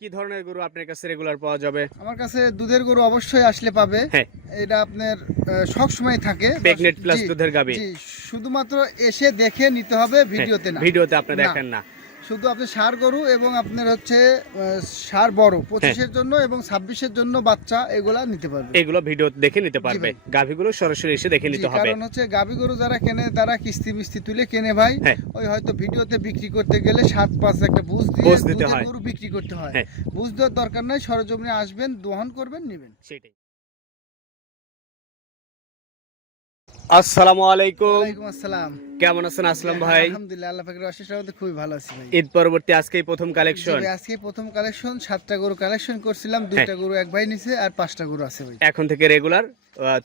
কি ধরনের গরু আপনার কাছে রেগুলার পাওয়া যাবে? আমার কাছে দুধের গরু অবশ্যই আসলে পাবে। হ্যাঁ। এটা আপনার সব সময় থাকে। প্রেগনেন্ট প্লাস দুধের গাবি জি, শুধুমাত্র এসে দেখে নিতে হবে ভিডিওতে না। ভিডিওতে আপনি। দেখেন না। শুধু আপনি সার গরু এবং আপনার হচ্ছে সার বড় হ্যাঁ। পঁচিশের জন্য এবং ছাব্বিশের জন্য বাচ্চা এগুলা নিতে পারবে এগুলো ভিডিও দেখে নিতে পারবে। গাভিগুলো সরাসরি এসে দেখে নিতে হবে কারণ হচ্ছে গাবি গরু যারা কেনে তারা কিস্তি মিস্তি তুলে কেনে ভাই হ্যাঁ। ওই হয়তো ভিডিওতে বিক্রি করতে গেলে সাত পাঁচ একটা বুঝ দিয়ে। গরু বিক্রি করতে হয় হ্যাঁ। বুঝ দেওয়ার দরকার নাই সরজমিনে আসবেন দহন করবেন নেবেন সেটাই আসসালামু আলাইকুম। আসসালাম। কেমন আছেন আসলাম ভাই? আলহামদুলিল্লাহ আল্লাহ পাকের অশেষ রহমতে খুবই ভালো আছি ভাই। ঈদ পরবর্তী আজকেই প্রথম কালেকশন আজকে প্রথম কালেকশন সাতটা গরু কালেকশন করছিলাম দুইটা হ্যাঁ। গরু এক ভাই নিছে আর পাঁচটা গরু আছে ভাই। এখন থেকে রেগুলার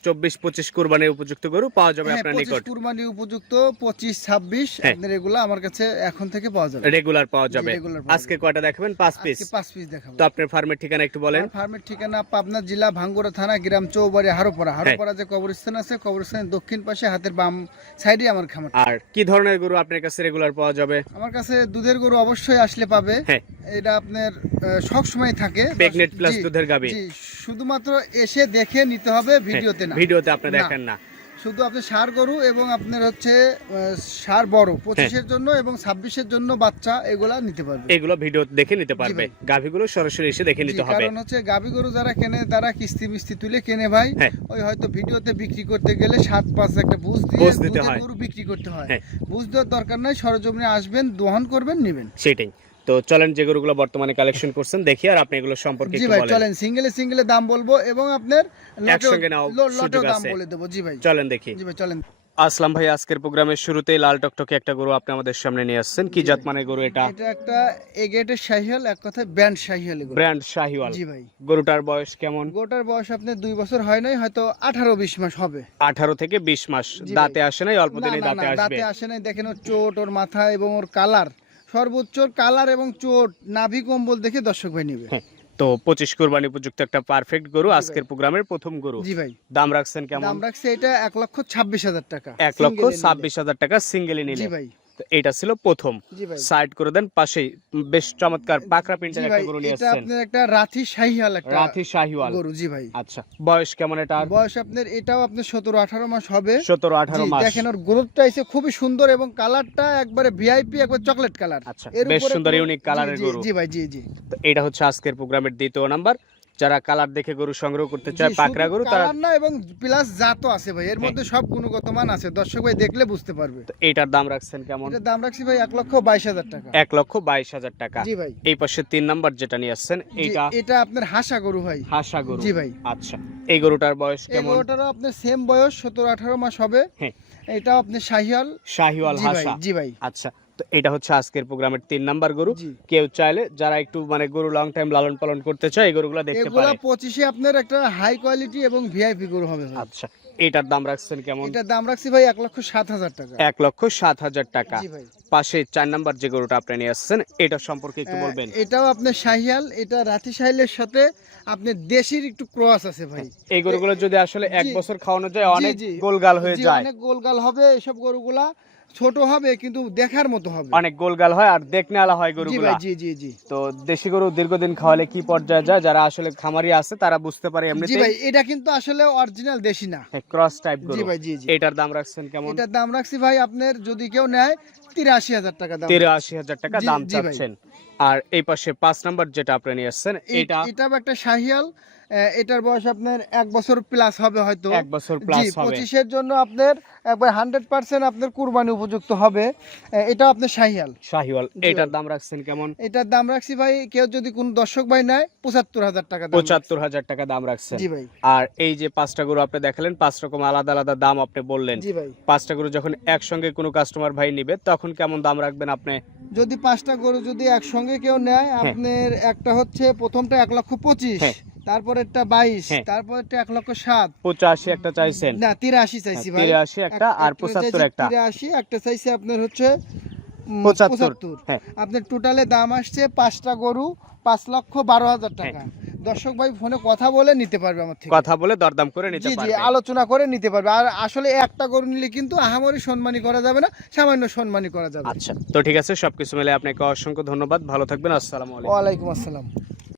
চব্বিশ পঁচিশ কোরবানির উপযুক্ত গরু পাওয়া যাবে হ্যাঁ আপনার নিকট। কুরবানি উপযুক্ত পঁচিশ ছাব্বিশ হ্যাঁ। আপনার এগুলো আমার কাছে এখন থেকে পাওয়া যাবে। রেগুলার পাওয়া যাবে। আজকে কয়টা দেখাবেন? পাঁচ পিস পাঁচ পিস দেখাবো। তো আপনার ফার্মের ঠিকানা একটু বলেন। ফার্মের ঠিকানা পাবনা জেলা ভাঙ্গুরা থানা গ্রাম চৌবাড়ি হারোপাড়া। হ্যাঁ। হারোপাড়া যে কবরস্থান আছে কবরস্থানের দক্ষিণ পাশে হাতের বাম সাইডে আমার খামার। আর কি ধরনের গরু আপনার কাছে রেগুলার পাওয়া যাবে? আমার কাছে দুধের গরু অবশ্যই আসলে পাবে। হ্যাঁ। এটা আপনার সব সময় থাকে। প্রেগনেট প্লাস দুধের গাবি জি শুধুমাত্র এসে দেখে নিতে হবে ভিডিওতে না ভিডিওতে আপনি দেখেন না শুধু আপনি সার গরু এবং আপনার হচ্ছে সার বড় হ্যাঁ। পঁচিশের জন্য এবং ছাব্বিশের জন্য বাচ্চা এগুলা নিতে পারবে এগুলো ভিডিও দেখে নিতে পারবে। গাভিগুলো সরাসরি এসে দেখে নিতে হবে কারণ হচ্ছে গাবি গরু যারা কেনে তারা কিস্তি মিস্তি তুলে কেনে ভাই হ্যাঁ। ওই হয়তো ভিডিওতে বিক্রি করতে গেলে সাত পাঁচ একটা বুঝ দিয়ে দিতে হয়। গরু বিক্রি করতে হয় হ্যাঁ। বুঝ দেওয়ার দরকার নাই সরজমিনে আসবেন দোহন করবেন নেবেন সেটাই তো চলেন যে গরুগুলো বর্তমানে কালেকশন করছেন দেখি আর আপনি এগুলো সম্পর্কে জি ভাই বলেন। চলেন সিঙ্গেলে সিঙ্গেলে দাম বলব এবং আপনার একসঙ্গে নাও, সুযোগ দাম বলে দেবো। জি ভাই। চলেন দেখি। জি ভাই চলেন। আসলাম ভাই আজকের প্রোগ্রামের শুরুতেই লাল টকটকে একটা গরু আপনি আমাদের সামনে নিয়ে আসছেন। কি জাত মানে গরু এটা? এটা একটা এগেটের শাহিয়াল এক কথায় ব্যান্ড শাহিয়াল এগুলো ব্র্যান্ড শাহিওয়াল। জি ভাই। গরুটার বয়স কেমন? গরুটার বয়স আপনার দুই বছর হয় নাই হয়তো আঠারো বিশ মাস হবে। আঠারো থেকে বিশ মাস। দাঁতে আসে নাই অল্প দিনে দাঁতে আসবে। দাঁতে আসে নাই। দেখেন ওর চোট ওর মাথা এবং ওর কালার। সর্বোচ্চ কালার এবং চোট নাভি কম্বল দেখে দর্শক ভাই নিবে। তো পঁচিশ কোরবানি উপযুক্ত একটা পারফেক্ট গরু আজকের প্রোগ্রামের প্রথম গরু। জি ভাই। দাম রাখছেন কেমন? দাম রাখছে এটা এক লক্ষ ছাব্বিশ হাজার টাকা। এক লক্ষ। ছাব্বিশ হাজার টাকা সিঙ্গেলি নিলে জি ভাই। তো এটা ছিল প্রথম। সাইড করে দেন পাশেই। বেশ চমৎকার পাকড়া প্রিন্টের একটা গরু নিয়ে এটা আসছেন। আপনার একটা রাথি শাহিয়াল একটা রাথি শাহিওয়াল। গরু জি ভাই। আচ্ছা বয়স কেমন এটা বয়স আপনার এটাও আপনার সতেরো আঠারো মাস হবে। সতেরো আঠারো জি, মাস। দেখেন ওর গ্রোথটা এসে খুবই সুন্দর এবং কালারটা একবারে ভিআইপি একবার চকলেট কালার আচ্ছা, বেশ সুন্দর ইউনিক এর গরু। জি ভাই জি জি। তো এটা হচ্ছে আজকের প্রোগ্রামের দ্বিতীয় নাম্বার যারা কালার দেখে গরু সংগ্রহ করতে চায় পাকড়া গরু তারা না এবং প্লাস জাতও আছে ভাই। এর হ্যাঁ। মধ্যে সব গুণগত মান আছে। দর্শক ভাই দেখলে বুঝতে পারবে। তো এইটার দাম রাখছেন কেমন? এটার দাম রাখছি ভাই এক লক্ষ বাইশ হাজার টাকা। এক লক্ষ বাইশ হাজার টাকা। জি ভাই। এই পাশে তিন নাম্বার যেটা নিয়ে আসছেন এইটা এটা আপনার হাসা গরু ভাই। হাসা গরু। জি ভাই। আচ্ছা এই গরুটার বয়স এই কেমন? গরুটারও আপনার সেম বয়স সতেরো আঠারো মাস হবে। হ্যাঁ। এটাও আপনি শাহিয়াল শাহিওয়াল জি হাসা। জি ভাই। আচ্ছা তো এটা হচ্ছে আজকের প্রোগ্রামের তিন নাম্বার গরু। কেউ চাইলে যারা একটু মানে গরু লং টাইম লালন পালন করতে চায় এই গরুগুলো দেখতে এগুলা পারে। পঁচিশে আপনার একটা হাই কোয়ালিটি এবং ভিআইপি গরু হবে আচ্ছা এটার দাম রাখছেন কেমন? এটার দাম রাখছি ভাই এক লক্ষ সাত হাজার টাকা। এক লক্ষ সাত হাজার টাকা। জি ভাই। পাশে চার নাম্বার যে গরুটা আপনি নিয়ে আসছেন এটা সম্পর্কে একটু বলবেন। এটাও আপনার শাহিয়াল এটা রাতি শাহিলের সাথে আপনার দেশির একটু ক্রস আছে ভাই। এই গরুগুলো যদি আসলে এক বছর খাওয়ানো যায় অনেক গোলগাল হয়ে যায়। অনেক গোলগাল হবে এসব গরুগুলা। ছোট হবে কিন্তু দেখার মতো হবে। অনেক গোলগাল হয় আর দেখনে আলা হয় গরুগুলা। জি জি জি। তো দেশি গরু দীর্ঘদিন খাওয়ালে কি পর্যায়ে যায়? যারা আসলে খামারি আছে তারা বুঝতে পারে এমনি জি ভাই এটা কিন্তু আসলে অরিজিনাল দেশি না। ক্রস টাইপ গরু। জি ভাই জি জি। এটার দাম রাখছেন কেমন? এটার দাম রাখছি ভাই আপনার যদি কেউ নেয় তিরাশি হাজার টাকা দাম। তিরাশি হাজার টাকা দাম চাচ্ছেন। আর এই পাশে পাঁচ নাম্বার যেটা আপনি নিয়ে আসছেন এটা এটাও একটা শাহিয়াল এটার বয়স আপনার এক বছর প্লাস হবে হয়তো। এক বছর প্লাস হবে। পঁচিশের জন্য আপনার একবার হান্ড্রেড পার্সেন্ট আপনার কুরবানি উপযুক্ত হবে। এটা আপনার শাহিয়াল। শাহিওয়াল জি। এটার দাম রাখছেন কেমন? এটার দাম রাখছি ভাই কেউ যদি কোন দর্শক ভাই নেয় পঁচাত্তর হাজার টাকা দাম পঁচাত্তর হাজার টাকা দাম রাখছেন। জি ভাই। আর এই যে পাঁচটা গরু আপনি দেখালেন পাঁচ রকম আলাদা আলাদা দাম আপনি বললেন। জি ভাই। পাঁচটা গরু যখন একসঙ্গে কোনো কাস্টমার ভাই নিবে তখন কেমন দাম রাখবেন আপনি? যদি পাঁচটা গরু যদি একসঙ্গে কেউ নেয় আপনার একটা হচ্ছে প্রথমটা এক লক্ষ পঁচিশ। হ্যাঁ। তারপরেরটা বাইশ হ্যাঁ। তারপরেরটা এক লক্ষ সাত। পঁচাশি একটা চাইছেন। না তিরাশি চাইছি তিরাশি একটা আর পঁচাত্তর একটা। তিরাশি একটা চাইছি আপনার হচ্ছে পঁচাত্তর হ্যাঁ। আপনার টোটালে দাম আসছে পাঁচটা গরু পাঁচ লক্ষ বারো হাজার টাকা। হ্যাঁ। দর্শক ভাই ফোনে কথা বলে নিতে পারবে আমার থেকে। কথা বলে দরদাম করে নিতে জি জি আলোচনা করে নিতে পারবে। আর আসলে একটা গরু নিলে কিন্তু আহামরি সম্মানী করা যাবে না সামান্য সম্মানী করা যাবে। আচ্ছা তো ঠিক আছে সবকিছু মিলে আপনাকে অসংখ্য ধন্যবাদ। ভালো থাকবেন আসসালামু আলাইকুম। ওয়ালাইকুম আসসালাম।